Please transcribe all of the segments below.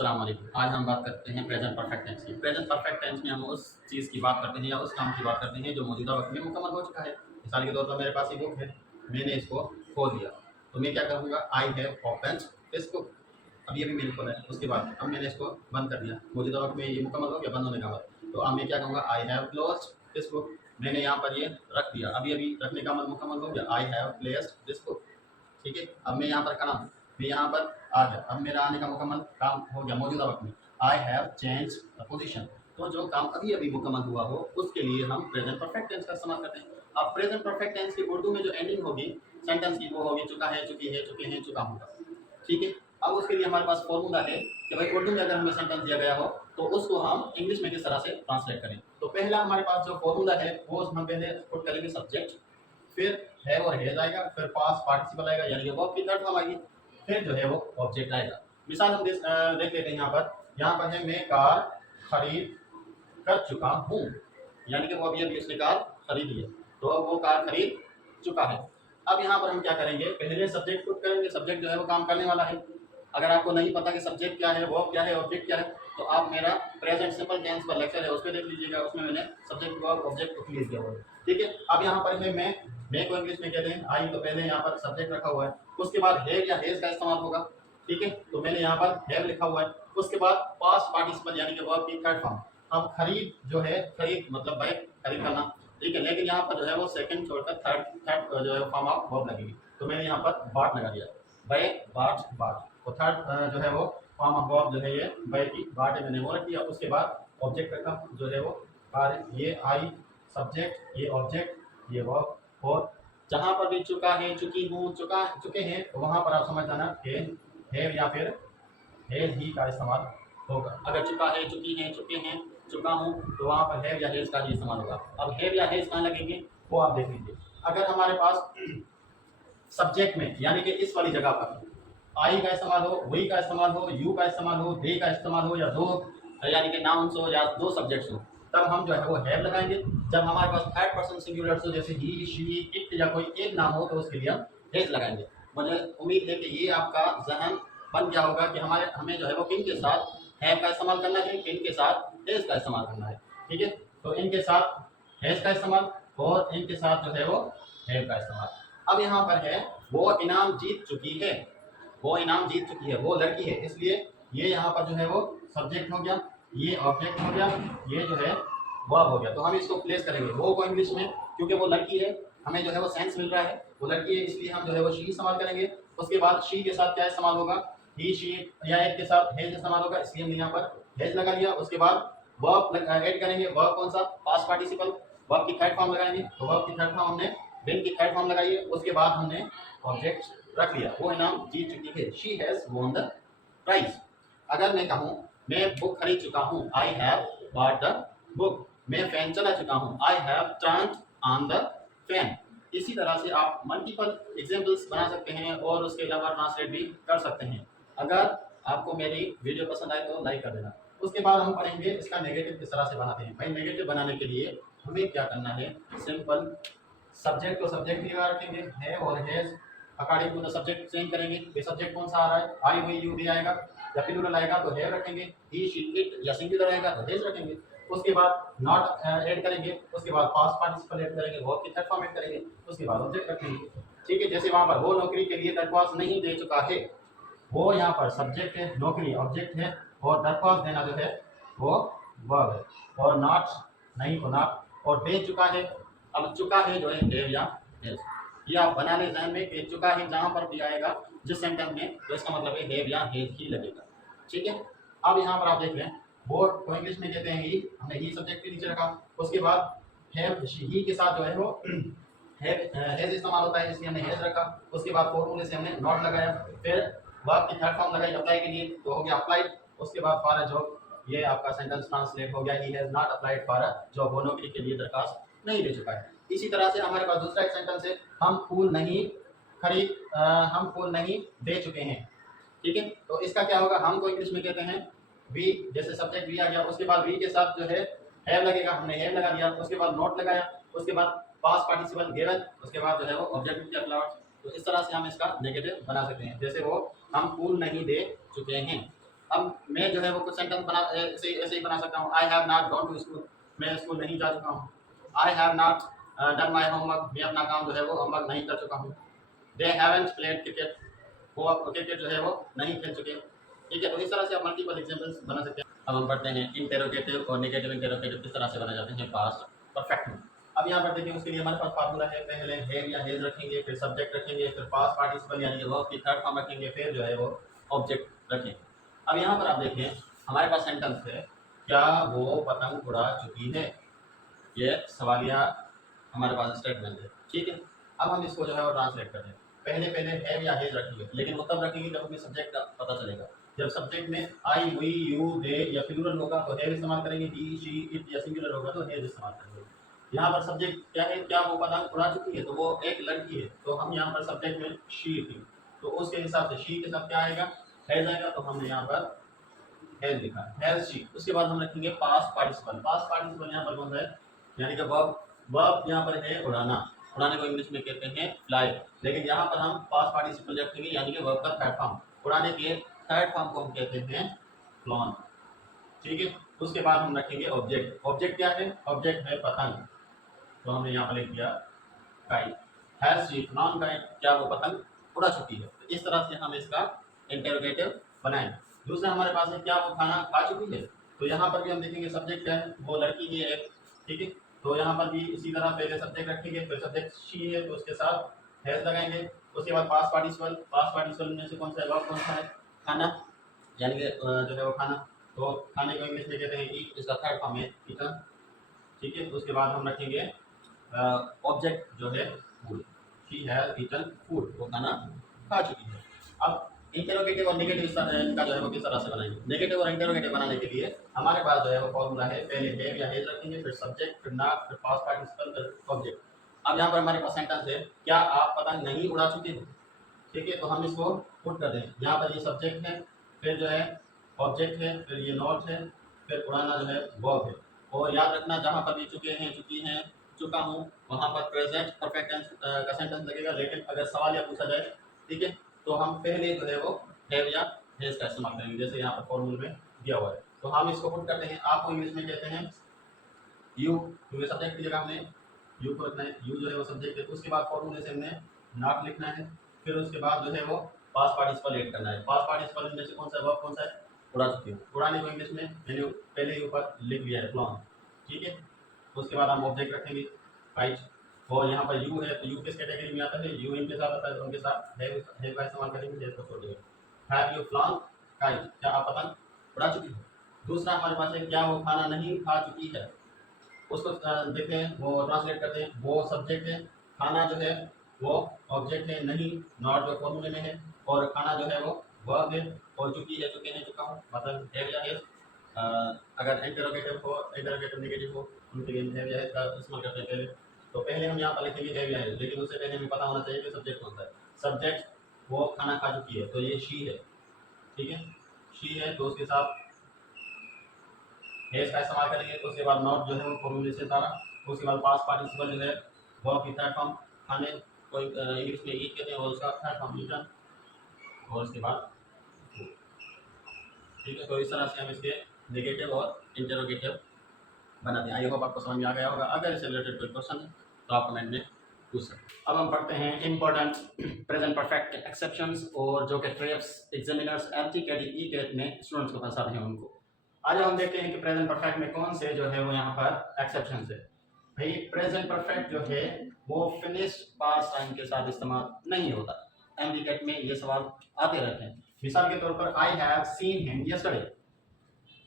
अस्सलाम वालेकुम। आज हम बात करते हैं प्रेजेंट परफेक्ट टेंस की। प्रेजेंट परफेक्ट टेंस में हम उस चीज़ की बात करते हैं या उस काम की बात करते हैं जो मौजूदा वक्त में मुकम्मल हो चुका है। मिसाल के तौर पर मेरे पास ये बुक है, मैंने इसको खोल दिया, तो मैं क्या करूँगा, I have opened this book. अभी अभी मैंने खोला है, उसके बाद अब मैंने इसको बंद कर दिया, मौजूदा वक्त में ये मुकम्मल हो गया, बंद होने का मतलब। तो अब मैं क्या कहूँगा, I have closed this book. मैंने यहाँ पर ये रख दिया, अभी अभी रखने का मतलब मुकम्मल हो गया, I have placed this book. ठीक है, अब मैं यहाँ पर खड़ा हूँ, मैं यहाँ पर आ गया, अब मेरा आने का मुकम्मल काम हो गया मौजूदा वक्त में। I have change the position. तो जो काम अभी अभी मुकम्मल हुआ हो उसके लिए हम प्रेजेंट परफेक्ट टेंस का इस्तेमाल करते हैं। अब प्रेजेंट परफेक्ट टेंस की उर्दू में जो एंडिंग होगी सेंटेंस की वो होगी चुका है, चुकी है, चुके हैं, चुका हूँ। ठीक है, अब उसके लिए हमारे पास फॉर्मूला है कि भाई उर्दू में अगर हमें सेंटेंस दिया गया हो तो उसको हम इंग्लिश में किस तरह से ट्रांसलेट करें। तो पहला हमारे पास जो फॉर्मूला है वो हम पहले पुट करेंगे सब्जेक्ट, फिर है और हैज आएगा, फिर पास्ट पार्टिसिपल आएगा यानी कि वर्ब की थर्ड फॉर्म आएगी, फिर जो है वो ऑब्जेक्ट आएगा। मिसाल हम देख लेते हैं यहाँ पर है मैं कार खरीद कर चुका हूँ, यानी कि वो अभी अभी उसने कार खरीदी है, तो अब वो कार खरीद चुका है। अब यहाँ पर हम क्या करेंगे, पहले सब्जेक्ट पुट करेंगे, सब्जेक्ट जो है वो काम करने वाला है। अगर आपको नहीं पता कि सब्जेक्ट क्या है, वर्ब क्या है, ऑब्जेक्ट क्या है, तो आप मेरा प्रेजेंट सिंपल टेंस पर लेक्चर है उस पर देख लीजिएगा, उसमें मैंने सब्जेक्ट वर्ब ऑब्जेक्ट को क्लियर किया हुआ है। ठीक है, अब यहाँ पर है मैं को इंग्लिश में कहते हैं आई, तो पहले यहाँ पर सब्जेक्ट रखा हुआ है, उसके बाद हैव या हैज का इस्तेमाल होगा। ठीक है, तो मैंने यहाँ पर हैव लिखा हुआ है, उसके बाद पास्ट पार्टिसिपल यानी कि वर्ब की थर्ड फॉर्म। अब खरीद जो है, खरीद मतलब बाय खरीद करना। ठीक है, लेकिन यहाँ पर जो है वो सेकंड छोड़कर थर्ड थर्ड जो है फॉर्म ऑफ वर्ब लगेगी, तो मैंने यहाँ पर बाट लगा दिया, बाय बाट बाट। तो थर्ड जो है वो फॉर्म ऑफ वर्ब जो है ये बाय की बाट है, मैंने वो रख दिया। उसके बाद ऑब्जेक्ट रखा जो है वो कार, ये आई सब्जेक्ट, ये ऑब्जेक्ट, ये वर्ब। और जहाँ पर भी चुका है, चुकी हूँ, चुका चुके हैं, तो वहाँ पर आप समझ जाना कि हैव या फिर हैज ही का इस्तेमाल होगा। अगर चुका है, चुकी हैं, चुके हैं, चुका हूँ, तो वहाँ पर हैव या हैज का ही इस्तेमाल होगा। अब हैव या हैज कहाँ लगेंगे वो आप देख लीजिए। अगर हमारे पास सब्जेक्ट में यानी कि इस वाली जगह पर आई का इस्तेमाल हो, वी का इस्तेमाल हो, यू का इस्तेमाल हो, दे का इस्तेमाल हो, या दो यानी कि नाउन्स हो या दो सब्जेक्ट्स हो, तब हम जो है वो हैव लगाएंगे। जब हमारे पास थर्ड पर्सन सिंगुलर्स हो जैसे ही, शी, इट या कोई एक नाम हो, तो उसके लिए हम हैज लगाएंगे। मुझे उम्मीद है कि ये आपका जहन बन गया होगा कि हमें जो है वो किन के साथ हैव का इस्तेमाल करना है, किन के साथ हैज का इस्तेमाल करना है। ठीक है, तो इनके साथ हैज का इस्तेमाल और इनके साथ जो है वो हैव का इस्तेमाल। अब यहाँ पर है वो इनाम जीत चुकी है, वो इनाम जीत चुकी है, वो लड़की है, इसलिए ये यहाँ पर जो है वो सब्जेक्ट हो गया, ये ऑब्जेक्ट हो गया, ये जो है वर्ब हो गया। तो हम इसको प्लेस करेंगे वो को इंग्लिश में, क्योंकि वो लड़की है, हमें जो है वो सेंस मिल रहा है, वो लड़की है, इसलिए हम जो है वो शी इस्तेमाल करेंगे। उसके बाद शी के साथ क्या इस्तेमाल होगा, ही, शी या एक के साथ हेज इस्तेमाल होगा, इसलिए हमने यहाँ पर हेज लगा लिया। उसके बाद वर्ब ऐड करेंगे, वर्ब कौन सा, पास्ट पार्टिसिपल, वर्ब की थर्ड फॉर्म लगाएंगे, तो वर्ब की थर्ड फॉर्म हमने बिन की थर्ड फॉर्म लगाई है। उसके बाद हमने ऑब्जेक्ट रख लिया, वो इनाम जीत चुकी है, she has won the prize. अगर मैं कहूँ मैं बुक खरीद चुका हूँ, I have bought the book. मैं फैन चला चुका हूँ, I have turned on the fan. इसी तरह से आप मल्टीपल एग्जाम्पल्स बना सकते हैं और उसके अलावा ट्रांसलेट भी कर सकते हैं। अगर आपको मेरी वीडियो पसंद आए तो लाइक कर देना। उसके बाद हम पढ़ेंगे इसका नेगेटिव किस तरह से बनाते हैं। भाई नेगेटिव बनाने के लिए हमें क्या करना है, सिंपल सब्जेक्ट को सब्जेक्ट भी रखेंगे, है और has according to the subject change करेंगे। ये सब्जेक्ट कौन सा आ रहा है, आई, वी, यू, दे आएगा, या प्लूरल आएगा तो हैव रखेंगे, ही, शी, इट या सिंगुलर आएगा तो हैज रखेंगे। उसके बाद नॉट ऐड करेंगे, उसके बाद पास्ट पार्टिसिपल ऐड करेंगे, वर्ब की थर्ड फॉर्म ऐड करेंगे, उसके बाद ऑब्जेक्ट रखेंगे। ठीक है, जैसे वहाँ पर वो नौकरी के लिए दरख्वास्त नहीं दे चुका है, वो यहाँ पर सब्जेक्ट है, नौकरी ऑब्जेक्ट है, और दरख्वास्त देना जो है वो वर्ब है, और नॉट नहीं तो नॉट, और दे चुका है, अब चुका है जो है हैव या हैज। ये आप बना लें जहन में कि चुका है जहाँ पर भी आएगा जिस सेंटेंस में, तो इसका मतलब है हैव या हैज ही लगेगा। ठीक है, अब यहाँ पर आप देख लें वो को इंग्लिश में कहते हैं ही, हमने ही सब्जेक्ट के नीचे रखा। उसके बाद हैव ही के साथ जो है वो हैज इस्तेमाल होता है, इसलिए हमने हैज रखा। उसके बाद फॉर्मूले से हमने नॉट लगाया, फिर वर्ब की थर्ड फॉर्म लगाई अप्लाई के लिए, तो हो गया अप्लाइड। उसके बाद फॉर अ जॉब, ये आपका सेंटेंस ट्रांसलेट हो गया, he has not applied for a job, वो नौकरी के लिए दरखास्त नहीं दे चुका है। इसी तरह से हमारे पास दूसरा एक सेंटेंस है, हम फूल नहीं हम फूल नहीं दे चुके हैं। ठीक है, तो इसका क्या होगा, हम को इंग्लिश में कहते हैं वी, जैसे सब्जेक्ट वी आ गया, उसके बाद वी के साथ जो है हैव लगेगा, हमने हैव लगा दिया। उसके बाद नॉट लगाया, उसके बाद पास्ट पार्टिसिपल गिवन, उसके बाद जो है वो ऑब्जेक्ट ऑफ फ्लावर्स। तो इस तरह से हम इसका नेगेटिव बना सकते हैं, जैसे वो हम फूल नहीं दे चुके हैं। अब मैं जो है वो कुछ सेंटेंस बना ऐसे ऐसे ही बना सकता हूँ। I have not gone to school, मैं स्कूल नहीं जा चुका हूँ। I have not done my homework, मैं अपना काम जो है वो होमवर्क नहीं कर चुका हूँ। दे हैवंट प्लेड क्रिकेट, वो अब क्रिकेट जो है वो नहीं खेल चुके। ठीक है, तो इस तरह से आप मल्टीपल एग्जाम्पल्स बना सकते हैं। अब हम पढ़ते हैं इंटेरोगेटिव और नेगेटिव इंटेरोगेटिव किस तरह से बनाए जाते हैं पास्ट परफेक्ट में। अब यहाँ पर देखिए उसके लिए हमारे पास फार्मूला है, पहले हैव या हैज रखेंगे, फिर सब्जेक्ट रखेंगे, फिर पास्ट पार्टिसिपल यानी वर्ब की थर्ड फॉर्म रखेंगे, फिर जो है वो ऑब्जेक्ट रखेंगे। अब यहाँ पर आप देखें हमारे पास सेंटेंस है, क्या वो पतंग उड़ा चुकी है, ये सवालिया हमारे पास स्टेटमेंट है। ठीक है, अब हम इसको जो है वो ट्रांसलेट करें। पहले पहले हैव या हैज रखेंगे, लेकिन वो तब रखेंगे जब हमें सब्जेक्ट का पता चलेगा। जब सब्जेक्ट में आई, वी, यू, दे या प्लूरल होगा तो हैव इस्तेमाल करेंगे, ही, शी, इट या सिंगुलर होगा तो हैज इस्तेमाल करेंगे। यहाँ पर सब्जेक्ट क्या है, क्या वो पतंग उड़ा चुकी है, तो वो एक लड़की है, तो हम यहाँ पर सब्जेक्ट में शी थी, तो उसके हिसाब से शी के साथ क्या आएगा, हैज आएगा, तो हमने यहाँ पर हैज लिखा, हैज शी। उसके बाद हम रखेंगे पास्ट पार्टिसिपल। पास्ट पार्टिसिपल यहाँ पर कौन सा है, यानी कि वर्ब, वर्ब यहाँ पर है उड़ाना, उड़ाने को इंग्लिश में कहते हैं फ्लाई, लेकिन यहाँ पर हम पास्ट पार्टिसिपल रखेंगे यानी कि वर्ब का थर्ड फॉर्म, उड़ाने के थर्ड फॉर्म को हम कहते हैं फ्लॉन। ठीक है, उसके बाद हम रखेंगे ऑब्जेक्ट। ऑब्जेक्ट क्या है, ऑब्जेक्ट है पतंग, तो हमने यहाँ पर लिख दिया kite. Has she flown kite, क्या वो पतंग उड़ा चुकी है। तो इस तरह से हम इसका इंटरोगेटिव बनाएंगे। दूसरा हमारे पास है, क्या वो खाना खा चुकी है, तो यहाँ पर भी हम देखेंगे सब्जेक्ट क्या है, वो लड़की ही है। ठीक है, तो यहाँ पर भी इसी तरह पहले सब्जेक्ट रखेंगे, फिर सब्जेक्ट शी है तो उसके साथ हैज लगाएंगे। उसके बाद पास्ट पार्टिसिपल, पास्ट पार्टिसिपल में से कौन सा है, वर्ब कौन सा है, खाना, यानी कि जो है वो खाना, तो खाने को इंग्लिश में कहते हैं ईट, इसका थर्ड फॉर्म है ईटन। ठीक है, उसके बाद हम रखेंगे ऑब्जेक्ट जो है food, she has eaten food, वो खाना खा चुकी है। अब इंटरोगेटिव और नेगेटिव का जो है वो किस तरह से बनाएंगे। नेगेटिव और इंटरोगेटिव बनाने के लिए हमारे पास जो है वो फॉर्मूला है, पहले हैव या हैज रखेंगे, फिर सब्जेक्ट, फिर नॉट, फिर पास्ट पार्टिसिपल, फिर ऑब्जेक्ट। अब यहाँ पर हमारे पास सेंटेंस है, क्या आप पतंग नहीं उड़ा चुके हो। ठीक है, तो हम इसको पुट कर दें। यहाँ पर ये सब्जेक्ट है, फिर जो है ऑब्जेक्ट है, फिर ये नॉट है, फिर उड़ाना जो है वर्ब है। और याद रखना जहाँ पर भी चुके हैं, चुकी हैं, चुका हूँ, वहाँ पर प्रेजेंट परफेक्ट टेंस का सेंटेंस लगेगा। लेकिन अगर सवाल या पूछा जाए, ठीक है, तो हम पहले जो है वो हैव या हैज का इस्तेमाल करेंगे, जैसे यहाँ पर फॉर्मूले में दिया हुआ है। तो हम इसको पुट करते हैं, आपको इंग्लिश में कहते हैं यू, क्योंकि सब्जेक्ट की जगह हमने यू को रखना है, यू जो है वो सब्जेक्ट है। उसके बाद फॉर्मूले से हमने नॉट लिखना है, फिर उसके बाद जो है वो पास्ट पार्टिसिपल ऐड करना है। पास्ट पार्टिसिपल में से कौन सा वर्ब कौन सा है, उड़ा चुकी हूँ, उड़ाने को इंग्लिश में मैंने पहले ही ऊपर लिख लिया है फ्लॉन। ठीक है, उसके बाद हम ऑब्जेक्ट रखेंगे राइट, और यहाँ पर यू है, तो यू किस कैटेगरी में आता है, यू इनके साथ आता है, तो उनके साथ हैव का इस्तेमाल करेंगे, हैव को छोड़ देंगे। हैव यू फ्लॉन काइट, क्या आप पतंग उड़ा चुकी हो। दूसरा हमारे पास है, क्या वो खाना नहीं खा चुकी है, उसको देखते हैं, वो ट्रांसलेट करते हैं। वो सब्जेक्ट है, खाना जो है वो ऑब्जेक्ट है, नहीं नॉट जो फॉर्मूले में है, और खाना जो है वो वर्ब है, और चुकी है, चुके हैं, चुका हूँ, मतलब हैव या हैज। अगर इंटरोगेटिव हो, इंटरोगेटिव नेगेटिव हो, उनके लिए हैव या हैज का इस्तेमाल करते हैं पहले। तो पहले हम यहाँ पर लिखेंगे हैव या हैज, लेकिन उससे पहले हमें पता होना चाहिए कि सब्जेक्ट कौन सा है। सब्जेक्ट वो खाना खा चुकी है, तो ये शी है। ठीक है, शी है, तो उसके साथ हैज का इस्तेमाल करेंगे। तो उसके बाद नॉट जो है वो फॉर्मूले से सारा, उसके बाद पास्ट पार्टिसिपल जो है वर्ब की थर्ड फॉर्म, खाने को इंग्लिश में ईट कहते हैं, और उसका थर्ड फॉर्म ईटन, और उसके बाद food। ठीक है, तो इस तरह से हम इसके नेगेटिव और इंटरोगेटिव बनाते हैं। आई होप आपको समझ में आ गया होगा। अगर इससे रिलेटेड कोई क्वेश्चन है तो आप कमेंट में पूछ सकते हैं। अब हम पढ़ते हैं इंपॉर्टेंट प्रेजेंट परफेक्ट के एक्सेप्शंस, और जो कि ट्रेप्स एग्जामिनर्स एलटी कैट ई कैट में स्टूडेंट्स को फंसाते हैं उनको। आज हम देखते हैं कि प्रेजेंट परफेक्ट में कौन से जो है वो यहाँ पर एक्सेप्शन है। भाई प्रेजेंट परफेक्ट जो है वो फिनिश्ड पास्ट टाइम के साथ इस्तेमाल नहीं होता। एमडी कैट में ये सवाल आते रहते हैं। मिसाल के तौर पर I have seen him yesterday,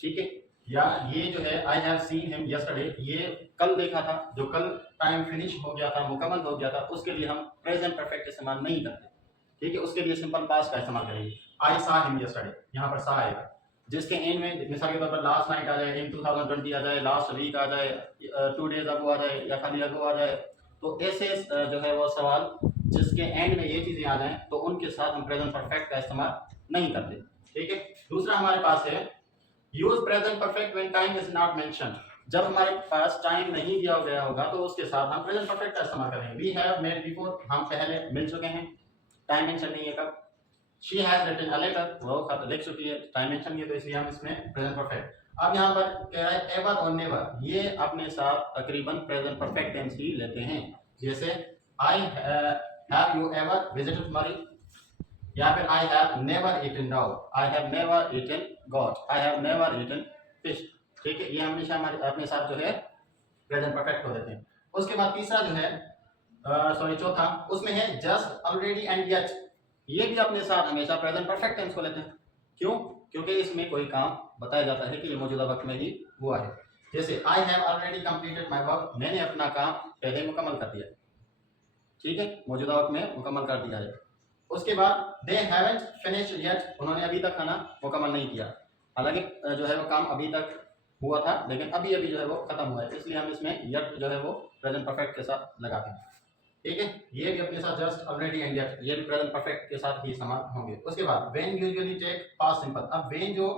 ठीक है, या ये जो है I have seen him yesterday, ये कल देखा था, जो कल टाइम फिनिश हो गया था, मुकम्मल हो गया था, उसके लिए हम प्रेजेंट परफेक्ट इस्तेमाल नहीं करते। ठीक है, उसके लिए सिंपल पास्ट का इस्तेमाल करेंगे। आई सा हिम यस्टरडे, यहाँ पर सा आएगा, जिसके एंड में मिसाल के तौर पर लास्ट नाइट आ जाए, इन 2020 आ जाए, लास्ट वीक आ जाए, 2 डेज अगो आ जाए, या खाली अगो आ जाए। तो ऐसे जो है वो सवाल जिसके एंड में ये चीज़ें आ जाएं, तो उनके साथ हम प्रेजेंट परफेक्ट का इस्तेमाल नहीं करते। ठीक है, दूसरा हमारे पास है use present perfect when time is not mention. जब हमारे पास टाइम नहीं दिया गया होगा तो उसके साथ हम प्रेजेंट परफेक्ट का इस्तेमाल करेंगे। वी हैव मेट बिफोर, हम पहले मिल चुके हैं, टाइम मेंशन नहीं है कब। She has written a letter, वो खत लिख चुकी है, टाइम मेंशन किया तो इसलिए हम इसमें प्रेजेंट परफेक्ट। अब यहाँ पर कह रहा है एवर और नेवर, ये अपने साथ तकरीबन प्रेजेंट परफेक्ट टेंस ही लेते हैं। जैसे I have you ever visited Murree, या फिर I have never eaten dog, I have never eaten goat, I have never eaten fish. ठीक है, ये हमेशा हमारे अपने साथ जो है प्रेजेंट परफेक्ट हो देते हैं। उसके बाद तीसरा जो है सॉरी चौथा, उसमें है जस्ट, ऑलरेडी एंड येट, ये भी अपने साथ हमेशा प्रेजेंट परफेक्ट टेंस को लेते हैं। क्यों? क्योंकि इसमें कोई काम बताया जाता है कि ये मौजूदा वक्त में ही हुआ है। जैसे I have already completed my work, मैंने अपना काम पहले मुकम्मल कर दिया। ठीक है, मौजूदा वक्त में मुकम्मल कर दिया है। उसके बाद दे हैवंट फिनिश्ड येट, उन्होंने अभी तक खाना मुकम्मल नहीं किया। हालांकि जो है वो काम अभी तक हुआ था लेकिन अभी अभी जो है वो खत्म हुआ है, इसलिए हम इसमें येट जो है वो प्रेजेंट परफेक्ट के साथ लगाते हैं। ठीक है, ये भी अपने साथ जस्ट, ऑलरेडी एंड येट, ये भी प्रेजेंट परफेक्ट के साथ ही इस्तेमाल होंगे। उसके बाद when usually take past simple, अब व्हेन जो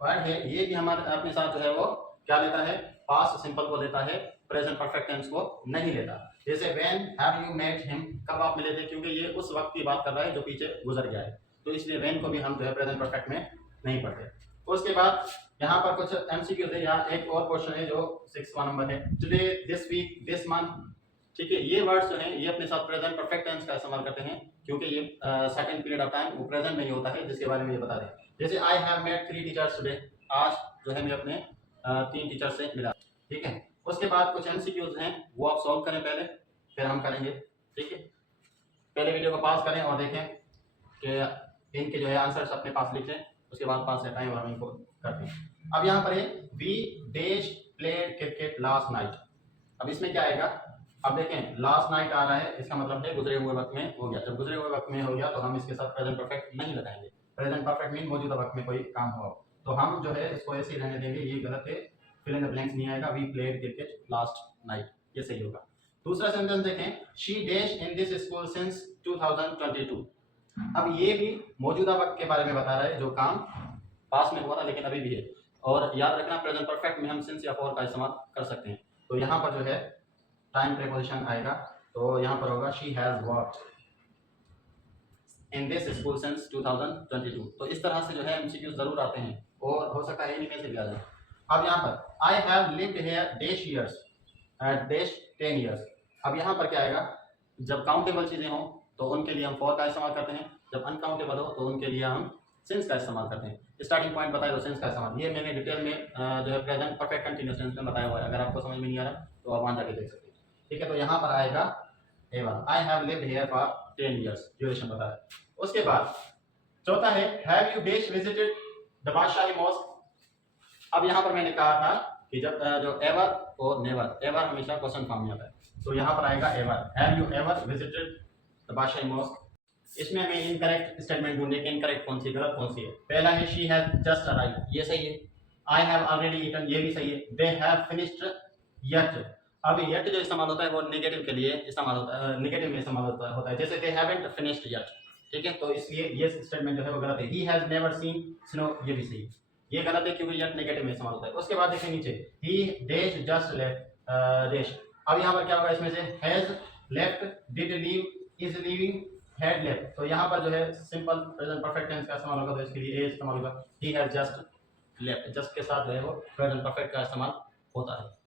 वर्ड है ये भी हमारे अपने साथ जो है वो क्या लेता है, पास्ट सिंपल को लेता है, प्रेजेंट परफेक्ट टेंस को नहीं लेता। जैसे when have you met him, कब आप मिले थे, क्योंकि ये उस वक्त की बात कर रहा है जो पीछे गुजर गया है, तो इसलिए व्हेन को भी हम जो है प्रेजेंट परफेक्ट में नहीं पढ़ते। उसके बाद यहाँ पर कुछ एमसीक्यू है, यहाँ एक और क्वेश्चन है जो 6वां नंबर है, today, this week, this month. ठीक है, ये वर्ड्स जो हैं ये अपने साथ प्रेजेंट परफेक्ट टेंस का इस्तेमाल करते हैं, क्योंकि ये सेकंड पीरियड ऑफ टाइम वो प्रेजेंट में ही होता है, जिसके बारे में ये बता दें। जैसे I have met 3 teachers today, आज जो है मैं अपने 3 टीचर से मिला। ठीक है, उसके बाद कुछ एमसीक्यूज हैं वो आप सॉल्व करें पहले, फिर हम करेंगे। ठीक है, पहले वीडियो को पास करें और देखें कि इनके जो है आंसर्स अपने पास लिख लें, उसके बाद पास रहता है और हम इनको करते हैं। अब यहाँ पर है we dash played cricket last night, अब इसमें क्या आएगा, अब देखें लास्ट नाइट आ रहा है, इसका मतलब है गुजरे हुए वक्त में हो गया। जब गुजरे हुए वक्त में हो गया तो हम इसके साथ प्रेजेंट परफेक्ट नहीं लगाएंगे। प्रेजेंट परफेक्ट मीन मौजूदा वक्त में कोई काम हुआ, तो हम जो है इसको ऐसे ही रहने देंगे, ये गलत है, फिल इन द ब्लैंक्स नहीं आएगा, we played cricket last night, ये सही होगा। दूसरा सेंटेंस देखें, she dash in this school since 2022, अब ये भी मौजूदा वक्त के बारे में बता रहा है, जो काम पास में हुआ था लेकिन अभी भी है। और याद रखना प्रेजेंट परफेक्ट में हम सिंस या फॉर का इस्तेमाल कर सकते हैं। तो यहाँ पर जो है टाइम प्रीपोजिशन आएगा, तो यहाँ पर होगा she has worked in this school since 2022। तो इस तरह से जो है एमसीक्यू जरूर आते हैं और हो सकता है इनमें से भी आ जाए। अब यहाँ पर आई have lived here dash years dash 10 years, अब यहाँ पर क्या आएगा, जब काउंटेबल चीज़ें हों तो उनके लिए हम फॉर का इस्तेमाल करते हैं, जब अनकाउंटेबल हो तो उनके लिए हम सिंस का इस्तेमाल करते हैं। स्टार्टिंग पॉइंट बताया तो सिंस का इस्तेमाल, ये मैंने डिटेल में जो है प्रेजेंट परफेक्ट कंटिन्यूअस टेंस में बताया हुआ है, अगर आपको समझ में नहीं आ रहा तो आप वहाँ जाके देख सकते हैं। ठीक है, तो यहाँ पर आएगा A1, I have lived here for 10 years, duration बताया। उसके बाद चौथा है have you dash visited the Badshahi mosque, अब यहाँ पर मैंने कहा था कि जब जो एवर और नेवर, एवर हमेशा क्वेश्चन फॉर्म में आता है, तो यहाँ पर आएगा ever, have you ever visited the Badshahi mosque. इसमें हमें इनकरेक्ट स्टेटमेंट ढूंढने की, इनकरेक्ट कौन सी, गलत कौन सी है। पहला है शी हैज जस्ट अराइव्ड, ये सही है। आई हैव ऑलरेडी ईटन, ये भी सही है। दे हैव फिनिश्ड येट, अब येट जो इस्तेमाल होता है वो नेगेटिव के लिए इस्तेमाल होता है, नेगेटिव में इस्तेमाल होता है, जैसे दे हैवंट फिनिश्ड येट। ठीक है, तो इसलिए ये स्टेटमेंट जो है वो गलत है। He has never seen snow, ये भी सही है, ये गलत है क्योंकि येट नेगेटिव में इस्तेमाल होता है। उसके बाद देखें नीचे, ही डैश जस्ट लेफ्ट डैश, अब यहाँ पर क्या होगा, इसमें से has left, did leave, is leaving, had left, तो यहाँ पर जो है सिंपल प्रेजेंट परफेक्ट टेंस का इस्तेमाल होगा, तो इसके लिए ए इस्तेमाल होगा। He has just left, just के साथ जो है वो प्रेजेंट परफेक्ट का इस्तेमाल होता है।